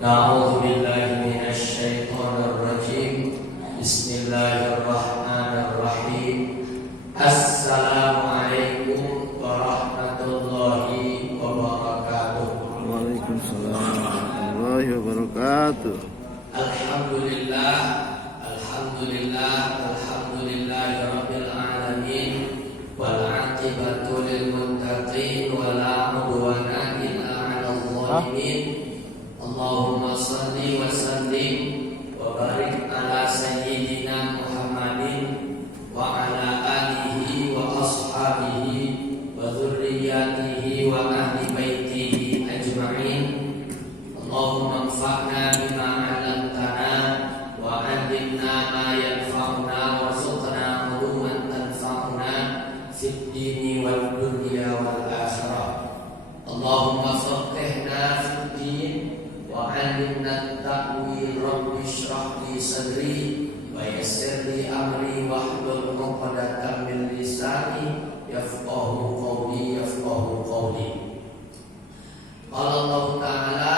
A'udzu billahi minasy syaithanir rajim. Bismillahirrahmanirrahim. Assalamualaikum warahmatullahi wabarakatuh. Waalaikumsalam warahmatullahi wabarakatuh. Alhamdulillah, alhamdulillah, alhamdulillahirabbil alamin. Wal 'aqibatu lil muttaqin wa la 'udwana illa 'alal zalimin. Allahumma shalli wa sallim wa barik ala sayyidina Muhammadin wa ala alihi wa ashabihi wa dzurriyyatihi wa ahli baitihi ajma'in. Allahumma anfa'na bima 'allamtana wa 'allimna ma yanfa'una warzuqna 'uluman tanfa'una fid dini wad dunya wal akhirah. Allahumma faqihna fid din wa 'allimna at-ta'wil. Rabbi shrah li sadri wa yassir li amri wahlul 'uqdatam min lisani yafqahu qawli. Qala Allah Ta'ala,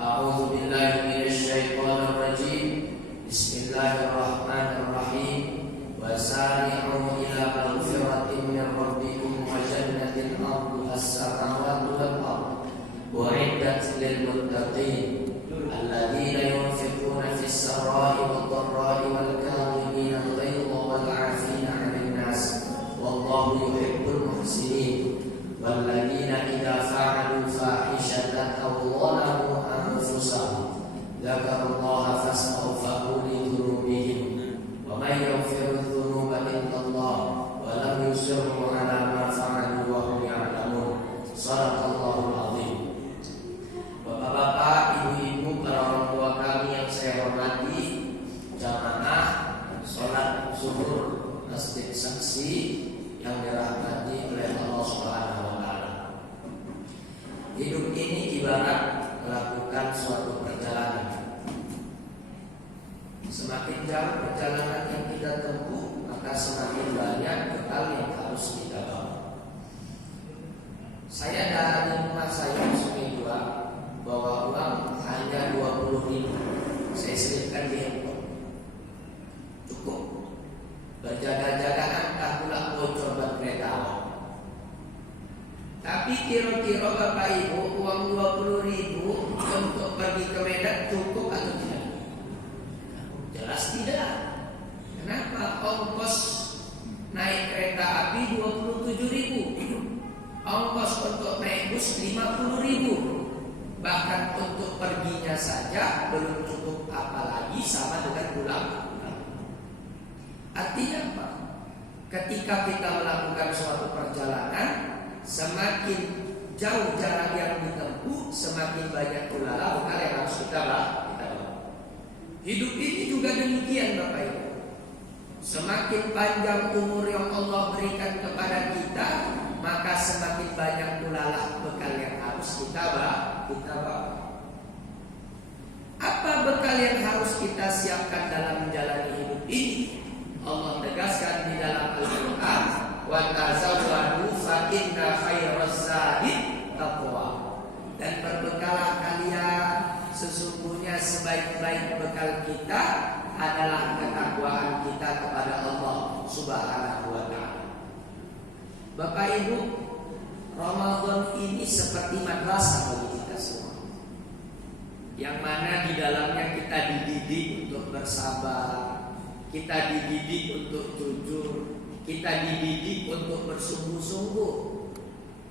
a'udzu billahi minasy syaithanir rajim. Bismillahirrahmanirrahim. Wa sari'u ila maghfiratin min rabbikum wa jannatin 'arduha as-samawati wal ardh u'iddat lil muttaqin alladzina yunfiquna fis sarra'i wad dharra'i wal kadhimina al-ghayza wal 'afina 'anil nas wallahu yuhibbul muhsinin. Walladzina idza fa'alu fahishatan aw dhalamu anfusahum dzakarullaha fastaghfiru li dzunubihim wa may yaghfiru dzunuba illallah wa lam yusirru 'ala ma fa'alu wa hum ya'lamun. Shadaqallahul azim. Bapak-bapak, ibu-ibu, para orang tua kami yang saya hormati, jamaah salat zuhur Masjid Saksi yang dirahmati oleh Allah Subhanahu wa taala. Hidup ini ibarat melakukan suatu perjalanan. Semakin jauh perjalanan yang kita tempuh, maka semakin banyak bekal yang harus kita bawa. Saya dari rumah saya Sungai Dua bawa uang hanya 20.000. Saya selipkan di handphone. Cukup. Berjaga-jagaan tak pula bocor buat kereta awak. Tapi kira-kira Bapak Ibu, uang 20.000 untuk pergi ke Medan cukup atau tidak? Jelas tidak. Kenapa? Ongkos naik kereta api 27.000, ongkos untuk naik bus 50.000. Bahkan untuk perginya saja belum cukup, apalagi sama dengan pulang. Artinya apa? Ketika kita melakukan suatu perjalanan, semakin jauh jarak yang ditempuh, semakin banyak pula bekal yang harus kita bawa. Hidup ini juga demikian Bapak Ibu. Semakin panjang umur yang Allah berikan kepada kita, maka semakin banyak pula bekal yang harus kita bawa. Apa bekal yang harus kita siapkan dalam menjalani hidup ini? Allah tegaskan di dalam Al-Quran, wa tazawwadu fa inna khairaz zadi taqwa. Dan berbekalah kalian, sesungguhnya sebaik-baik bekal kita adalah ketakwaan kita kepada Allah Subhanahu wa taala. Bapak Ibu, Ramadan ini seperti madrasah bagi kita semua, yang mana di dalamnya kita dididik untuk bersabar, kita dididik untuk jujur, kita dididik untuk bersungguh-sungguh.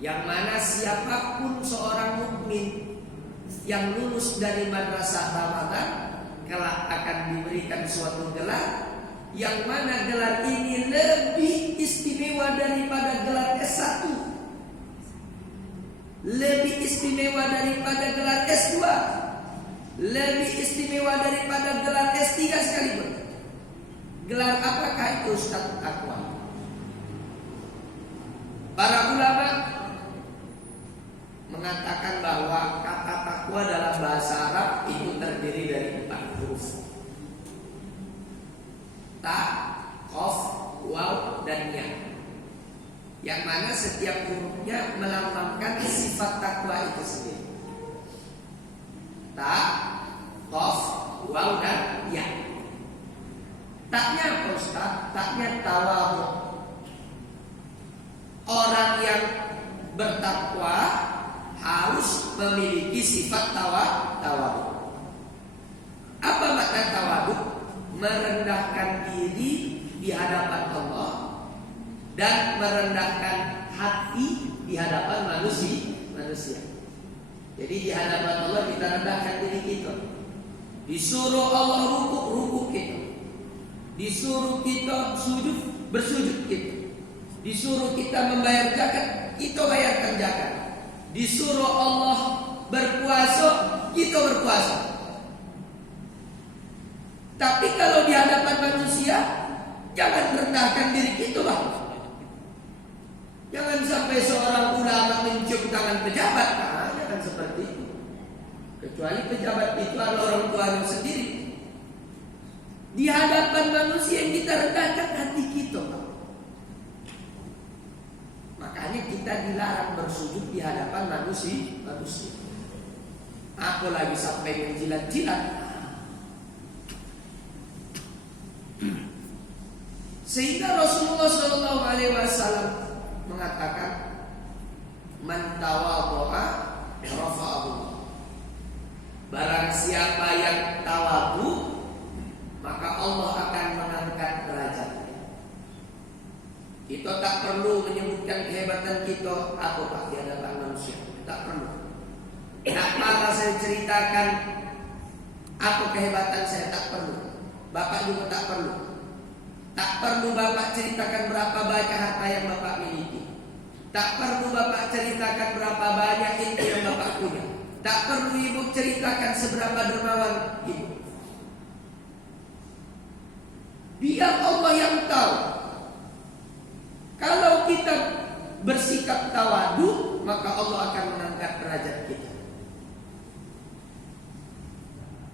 Yang mana siapapun seorang mukmin yang lulus dari madrasah Ramadan kelak akan diberikan suatu gelar, yang mana gelar ini lebih istimewa daripada gelar S1, lebih istimewa daripada gelar S2, lebih istimewa daripada gelar S3 sekalipun. Gelar apakah itu, Ustaz? Takwa. Para ulama mengatakan bahwa kata takwa dalam bahasa Arab itu terdiri dari 4 huruf. Ta, qaf, waw, dan ya. Yang mana setiap hurufnya melambangkan sifat takwa itu sendiri. Ta, Qaf, waw dan ya. Taknya apa Ustaz? Taknya tawadhu. Orang yang bertakwa harus memiliki sifat tawadhu. Apa makna tawadhu? Merendahkan diri di hadapan Allah dan merendahkan hati di hadapan manusia. Jadi di hadapan Allah kita rendahkan diri kita. Disuruh Allah rukuk kita. Disuruh kita bersujud kita. Disuruh kita membayar zakat, kita bayarkan zakat. Disuruh Allah berpuasa, kita berpuasa. Tapi kalau di hadapan manusia, jangan rendahkan diri kita, Bang. Jangan sampai seorang ulama mencium tangan pejabat, jangan seperti itu. Kecuali pejabat itu adalah orang tuanya sendiri. Di hadapan manusia yang kita rendahkan hati kita, Bang. Makanya kita dilarang bersujud di hadapan manusia. Apalagi sampai menjilat-jilat. Sehingga Rasulullah SAW mengatakan, "Man tawadhu'a rafa'ahu." Barang siapa yang tawadhu, maka Allah akan mengangkat derajatnya. Kita tak perlu menyebutkan kehebatan kita apa Pak di hadapan manusia. Tak perlu. Tak perlu saya ceritakan apa kehebatan saya, tak perlu. Bapak juga tak perlu. Tak perlu Bapak ceritakan berapa banyak harta yang Bapak miliki. Tak perlu Bapak ceritakan berapa banyak ilmu yang Bapak punya. Tak perlu Ibu ceritakan seberapa dermawan Ibu. Biar Allah yang tahu. Kalau kita bersikap tawadhu, maka Allah akan mengangkat derajat kita.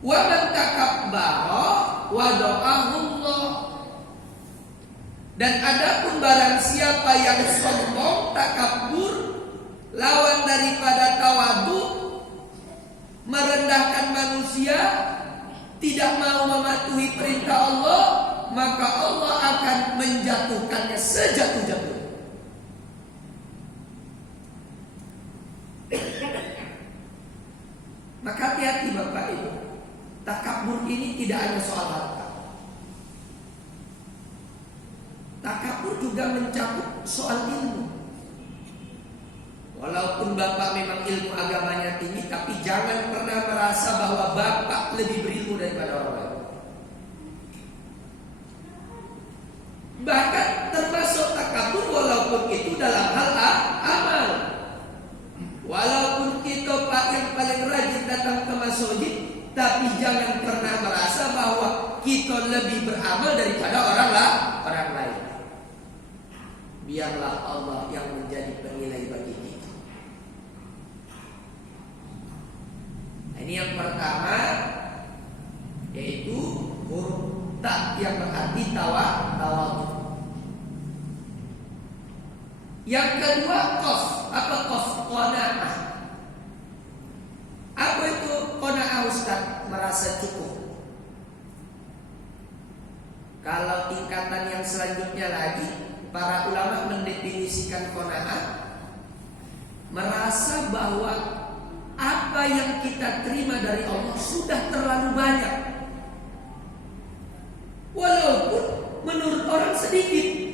Wa man takabbara wada'ahu Allah. Dan adapun barang siapa yang sombong, takabur, lawan daripada tawadhu, merendahkan manusia, tidak mau mematuhi perintah Allah, maka Allah akan menjatuhkannya sejatuh-jatuhnya. Maka hati-hati Bapak Ibu. Takabur ini tidak hanya soal harta. Takabur juga mencakup soal ilmu. Walaupun Bapak memang ilmu agamanya tinggi, tapi jangan pernah merasa bahwa Bapak lebih berilmu daripada orang lain. Bahkan termasuk takabur walaupun itu dalam hal amal. Walaupun kita Pak yang paling rajin datang ke masjid, tapi jangan pernah merasa bahwa kita lebih beramal daripada orang lain. Biarlah Allah yang menjadi penilai bagi kita. Ini yang pertama, yaitu huruf ta yang berarti tawadhu. Yang kedua qaf. Apa qaf? Qanaah. Apa itu qanaah Ustaz? Merasa cukup. Kalau tingkatan yang selanjutnya lagi, para ulama mendefinisikan qanaah, merasa bahwa apa yang kita terima dari Allah sudah terlalu banyak. Walaupun menurut orang sedikit.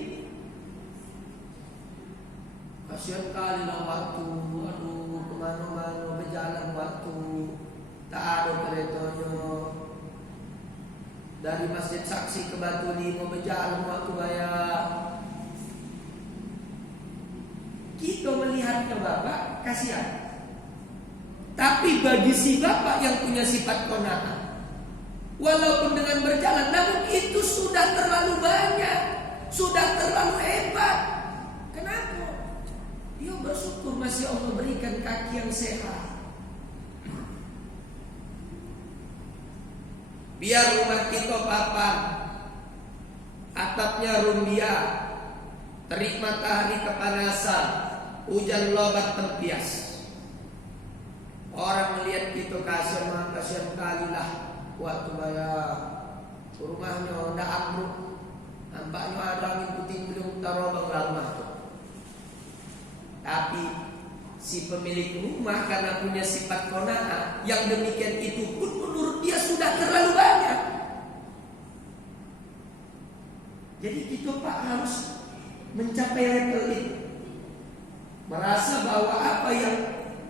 Kasihan kali lah waktu, aduh kemana-mana berjalan waktu, tak ada keretanya. Dari Masjid Saksi ke Batu Limo berjalan waktu bayar. Kita melihatnya Bapak, kasihan. Tapi bagi si Bapak yang punya sifat qanaah, walaupun dengan berjalan, namun itu sudah terlalu banyak, sudah terlalu hebat. Kenapa? Dia bersyukur masih Allah berikan kaki yang sehat. Biar rumah kita papan, atapnya rumbia, terik matahari kepanasan, hujan lobat terbias. Orang melihat kita kasihan kali lah. waktu bayar rumahnya ndak ambruk, nampaknya ada angin puting beliung taruh rumah tuh. Tapi si pemilik rumah karena punya sifat qanaah, yang demikian itu pun menurut dia sudah terlalu banyak. Jadi kita Pak harus mencapai level itu, merasa bahwa apa yang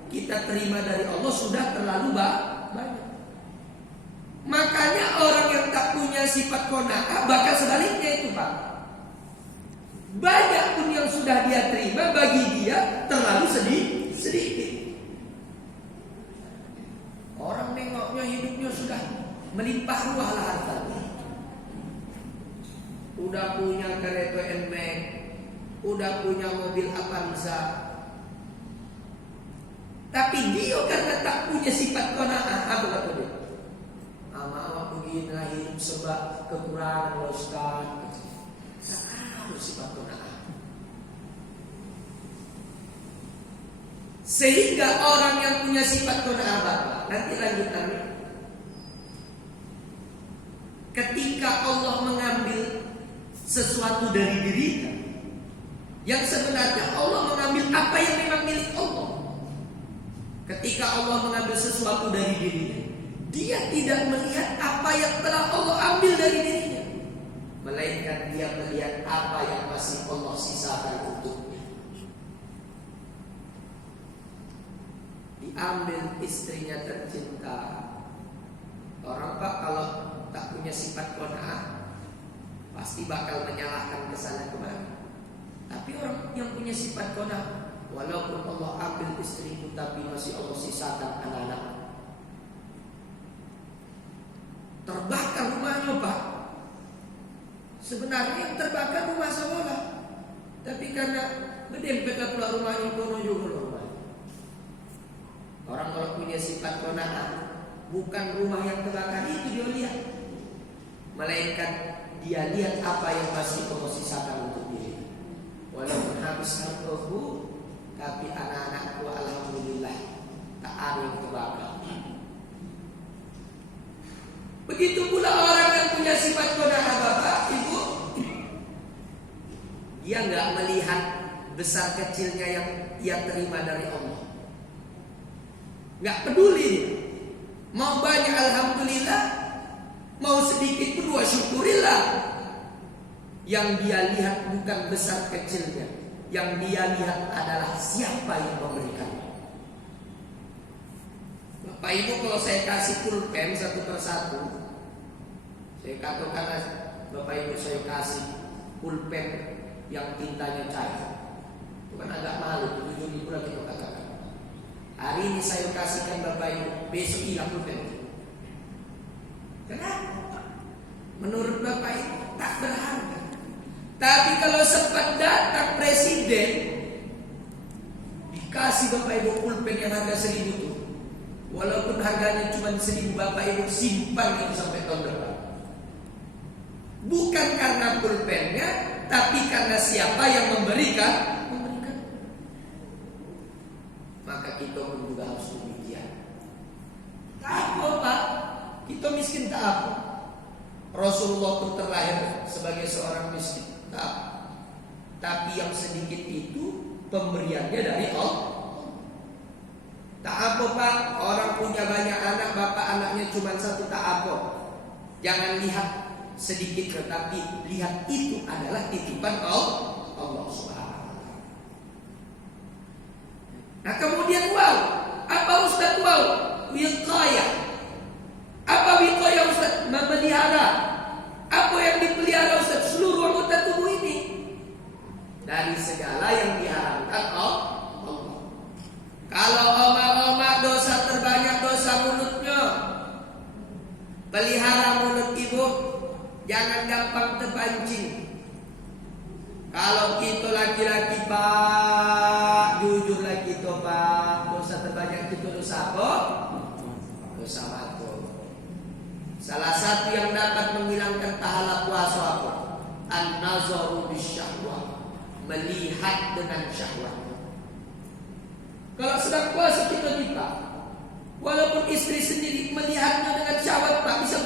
kita terima dari Allah sudah terlalu banyak. Makanya orang yang tak punya sifat qanaah bahkan sebaliknya itu Pak. Banyak pun yang sudah dia terima bagi dia terlalu sedikit. Orang nengoknya hidupnya sudah melimpah ruah lah hartanya. Udah punya kereta NMAX, udah punya mobil Avanza. Tapi dia karena tak punya sifat qanaah, apa kata dia? Ama beginilah hidup sebab kekurangan Ustaz. Harus sifat qanaah. Sehingga orang yang punya sifat qanaah Bapak, nanti lanjutannya. Ketika Allah mengambil sesuatu dari dirinya, yang sebenarnya Allah mengambil apa yang memang milik Allah. Ketika Allah mengambil sesuatu dari dirinya, dia tidak melihat apa yang telah Allah ambil dari dirinya, melainkan dia melihat apa yang masih Allah sisakan untuknya. Diambil istrinya tercinta. Orang Pak kalau tak punya sifat qanaah pasti bakal menyalahkan kesana kemari. Tapi orang yang punya sifat qanaah, walaupun Allah ambil istriku tapi masih Allah sisakan anak-anak. Terbakar rumahnya Pak. Sebenarnya yang terbakar rumah sekolah, tapi karena berdempet pula rumahnya kono juga rumah. Orang kalau punya sifat qanaah, bukan rumah yang terbakar itu dia lihat, melainkan dia lihat apa yang masih Allah sisakan untuk diri. Walaupun habis hartaku, tapi anak-anakku alhamdulillah tak ada yang terbakar. Begitu pula orang yang punya sifat qanaah Bapak, Ibu, dia nggak melihat besar kecilnya yang ia terima dari Allah. Nggak peduli. Mau banyak alhamdulillah, mau sedikit pun wa syukurillah. Yang dia lihat bukan besar kecilnya, yang dia lihat adalah siapa yang memberikan. Bapak Ibu, kalau saya kasih pulpen satu persatu, saya katakan Bapak Ibu saya kasih pulpen yang tintanya cair, itu kan agak malu, jujur pula kita katakan. Hari ini saya kasihkan Bapak Ibu, besok hilang pulpen. Kenapa? Menurut Bapak Ibu tak berharga. Tapi kalau sempat datang presiden, dikasih Bapak Ibu pulpen yang harga 1.000 itu, walaupun harganya cuma 1.000, Bapak Ibu simpan itu sampai tahun depan. Bukan karena pulpennya, tapi karena siapa yang memberikan. Maka kita pun juga harus demikian. Tak apa Pak, kita miskin tak apa. Rasulullah pun terlahir sebagai seorang miskin, tak apa. Tapi yang sedikit itu pemberiannya dari Allah. Tak apa Pak, orang punya banyak anak, bapak anaknya cuma satu, tak apa. Jangan lihat sedikit, tetapi lihat itu adalah titipan Allah Subhanahu. Nah kemudian wow, apa Ustaz wow? Wiqayah. Apa wiqayah Ustaz? Memelihara. Apa yang dipelihara Ustaz? Seluruh anggota tubuh ini dari segala yang diharamkan Allah. Kalau omak-omak dosa terbanyak dosa mulutnya, pelihara mulut ibu, jangan gampang terpancing. Kalau kita laki-laki Pak, jujurlah kita Pak, dosa terbanyak itu dosa apa? Dosa mata. Salah satu yang dapat menghilangkan pahala puasa apa? An-nazaru bisyahwah, melihat dengan syahwat. Kalau sedang puasa kita walaupun istri sendiri melihatnya dengan syahwat Pak, bisa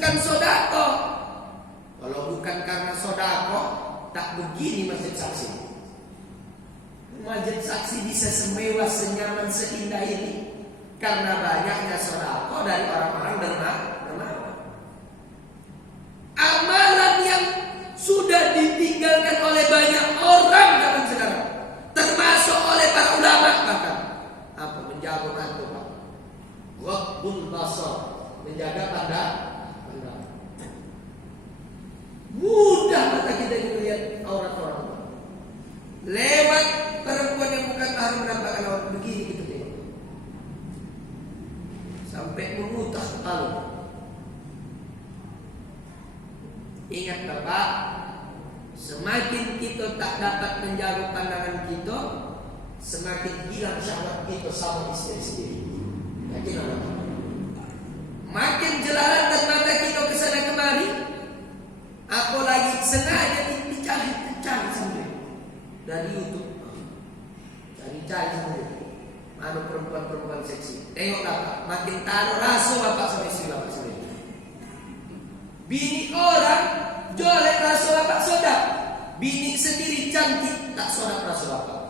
bukan sodako. Kalau bukan karena sodako, tak begini masjid saksi. Masjid saksi bisa semewah, senyaman, seindah ini karena banyaknya sodako dari orang-orang dermawan. Amalan yang sudah ditinggalkan oleh banyak orang zaman sekarang, termasuk oleh para ulama bahkan. Apa? Menjaga mantu, Pak. Waqbul basar, menjaga pandang. Mudah mata kita melihat aurat orang. Lewat perempuan yang bukan mahram menampakkan aurat begini gitu deh. Sampai memutar kepala. Ingat Bapak, semakin kita tak dapat menjaga pandangan kita, semakin hilang syahwat kita sama istri sendiri. Yakin apa? Makin jelalan dan mata kita kesana kemari, apalagi sengaja dicari sendiri dari YouTube, cari sendiri. Mana perempuan seksi? Tengok Bapak, makin taruh rasa Bapak sama istri Bapak sendiri. Bini orang jolek rasa Bapak sodak, bini sendiri cantik tak sodak rasa Bapak.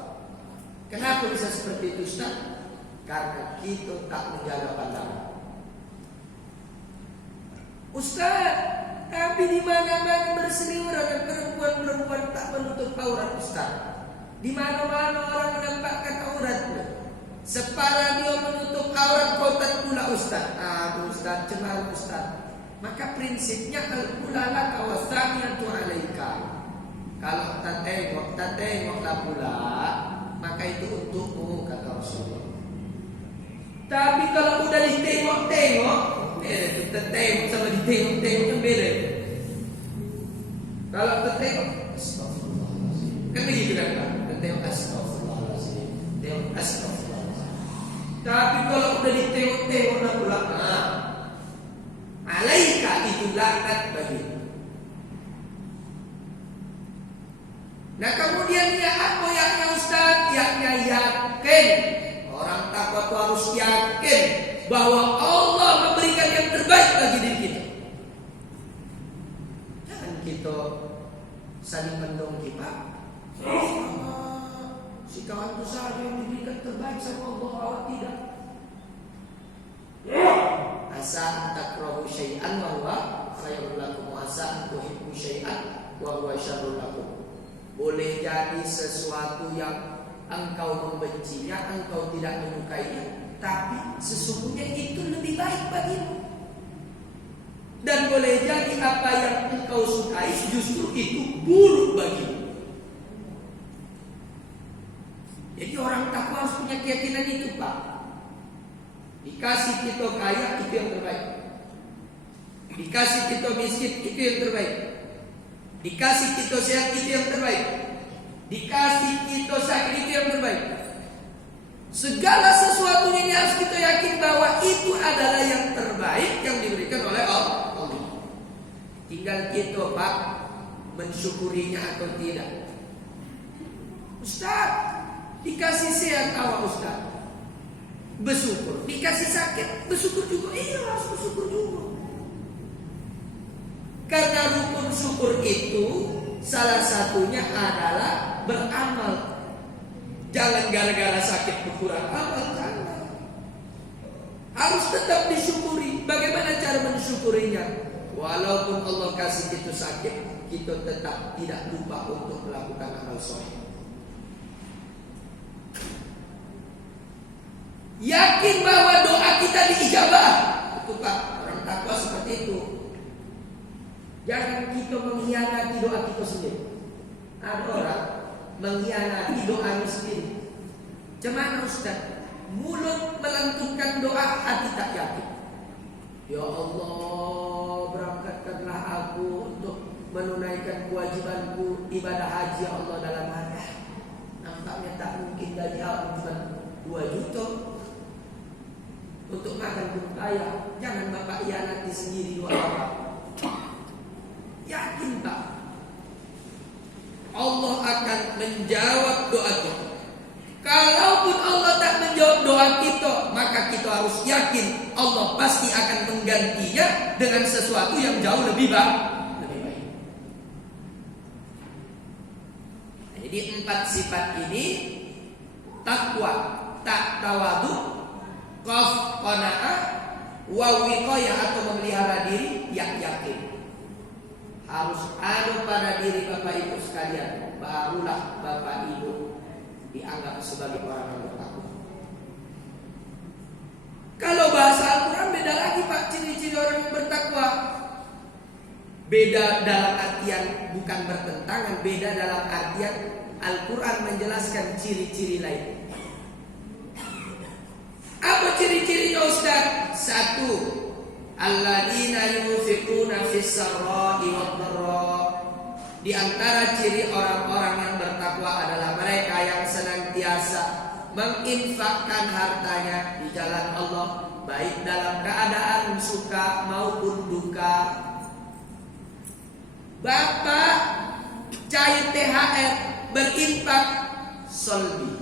Kenapa bisa seperti itu Ustaz? Karena kita tak menjaga pandangan. Ustaz, tapi di mana-mana berseliweran perempuan tak menutup aurat Ustaz. Di mana-mana orang menampakkan auratnya. Separa dia menutup aurat kotak pula Ustaz. Aduh Ustaz, cemar Ustaz. Maka prinsipnya al-ulala kawasaniyatu alaika. Kalau tak tengoklah pula, maka itu untukmu kata Rasulullah. Tapi kalau udah ditengok-tengok, tertengok sama ditengok-tengok kan beda. Kalau tertengok, astagfirullahaladzim. Kan begitu kan Pak? Tertengok astagfirullahaladzim. Tengok astagfirullahaladzim. Tapi kalau udah ditengok-tengok nah pula, alaika itu laknat bagimu. Nah kemudian ya apa yaknya Ustaz? Yaknya yakin. Orang takwa itu harus yakin bahwa Allah memberikan yang terbaik bagi diri kita. Jangan kita saling mendongki Pak. Si kawan itu saja yang diberikan terbaik sama Allah, awak tidak. Asa antakrahu syai'an wa huwa khairul lakum, asa an tuhibbu syai'an wa huwa syarrul lakum. Boleh jadi sesuatu yang engkau membencinya, engkau tidak menyukainya, tapi sesungguhnya itu lebih baik bagimu. Dan boleh jadi apa yang engkau sukai justru itu buruk bagimu. Jadi orang takwa harus punya keyakinan itu Pak. Dikasih kita kaya itu yang terbaik. Dikasih kita miskin itu yang terbaik. Dikasih kita sehat itu yang terbaik. Dikasih kita sakit itu yang terbaik. Segala sesuatunya ini harus kita yakin bahwa itu adalah yang terbaik yang diberikan oleh Allah. Tinggal kita Pak mensyukurinya atau tidak. Ustaz, dikasih sehat awak Ustaz, bersyukur. Dikasih sakit, bersyukur juga. Iya, harus bersyukur juga. Karena rukun syukur itu salah satunya adalah beramal. Jangan gara-gara sakit berkurang amal, jangan. Harus tetap disyukuri. Bagaimana cara mensyukurinya? Walaupun Allah kasih kita sakit, kita tetap tidak lupa untuk melakukan amal soleh. Yakin bahwa doa kita diijabah. Itu Pak, orang takwa seperti itu. Jangan kita mengkhianati doa kita sendiri. Ada orang mengkhianati doanya sendiri. Cemana Ustaz? Mulut melantunkan doa, hati tak yakin. Ya Allah, berangkatkanlah aku untuk menunaikan kewajibanku ibadah haji ya Allah dalam hati. Nampaknya tak mungkin gaji aku cuma 2 juta. Untuk makan pun kaya. Jangan Bapak hianati sendiri doa Bapak. Yakin Pak, Allah akan menjawab doa kita. Kalaupun Allah tak menjawab doa kita, maka kita harus yakin Allah pasti akan menggantinya dengan sesuatu yang jauh lebih baik. Nah, jadi 4 sifat ini, takwa, tak tawadu, qaf qanaah, wa wiqayah atau memelihara diri, yakin. Harus ada pada diri Bapak Ibu sekalian, barulah Bapak Ibu dianggap sebagai orang yang bertakwa. Kalau bahasa Al-Quran beda lagi Pak, ciri-ciri orang yang bertakwa. Beda dalam artian bukan bertentangan, beda dalam artian Al-Quran menjelaskan ciri-ciri lain. Apa ciri-cirinya Ustaz? 1. Alladzina yunfiquna fis sarra'i wad dharra. Di antara ciri orang-orang yang bertakwa adalah mereka yang senantiasa menginfakkan hartanya di jalan Allah, baik dalam keadaan suka maupun duka. Bapak cair THR berinfak solbi,